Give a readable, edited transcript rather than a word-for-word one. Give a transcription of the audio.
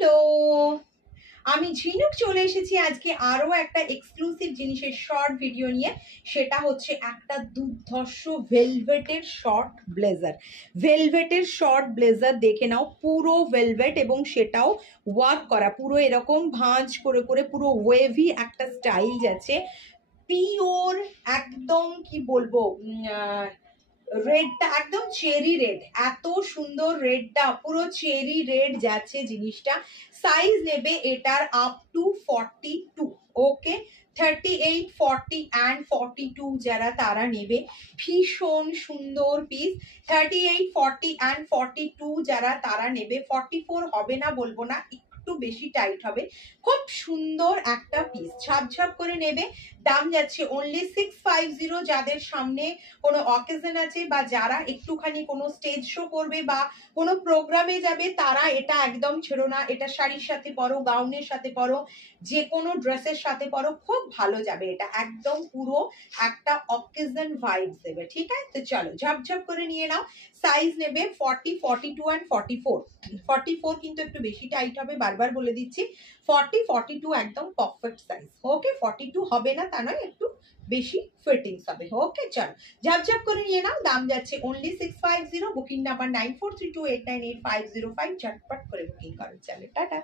Hello, আমি ঝিনুক চলে এসেছি আজকে আরো একটা এক্সক্লুসিভ জিনিসের শর্ট ভিডিও নিয়ে। সেটা হচ্ছে একটা দুর্ধর্ষ ভেলভেটের শর্ট ব্লেজার। ভেলভেটের শর্ট ব্লেজার দেখে নাও, পুরো ভেলভেট এবং সেটাও ওয়ার্ক করা, পুরো এরকম ভাঁজ করে করে পুরো ওয়েভি একটা স্টাইল যাচ্ছে। পিওর একদম কি বলবো, রেডটা একদম চেরি রেড, এত সুন্দর রেডটা, পুরো চেরি রেড যাচ্ছে জিনিসটা। সাইজ নেবে এটার আপ টু 42। ওকে, 38, 40 অ্যান্ড 42 যারা তারা নেবে, ভীষণ সুন্দর পিস। 38, 40 অ্যান্ড 42 যারা তারা নেবে, 44 হবে না বলবো না, একটু বেশি টাইট হবে। খুব সুন্দর একটা পিস, ঝাপঝাপ করে নেবে। দাম যাচ্ছে অনলি 650। যাদের সামনে কোনো অকেশন আছে বা যারা একটুখানি কোনো স্টেজ শো করবে বা কোনো প্রোগ্রামে যাবে, তারা এটা একদম ছেড়ো না। এটা শাড়ির সাথে পরো, গাউনের সাথে পরো, যে কোনো ড্রেসের সাথে পরো, খুব ভালো যাবে। এটা একদম পুরো একটা অকেশন ভাইবস দেবে। ঠিক আছে, তো চলো ঝাপঝাপ করে নিয়ে নাও। সাইজ নেবে 40, 42 অ্যান্ড 44। 44 কিন্তু একটু বেশি টাইট হবে, বারবার বলে দিচ্ছি। 40, 42 একদম পারফেক্ট সাইজ। ওকে, 42 হবে না তা নয়, একটু বেশি ফিটিংস হবে। ওকে, চলো ঝাপঝাপ করে নিয়ে নাও। দাম যাচ্ছে অনলি 650। Booking number 9432898505। ঝটপট করে বুকিং করো। চলো টাটা।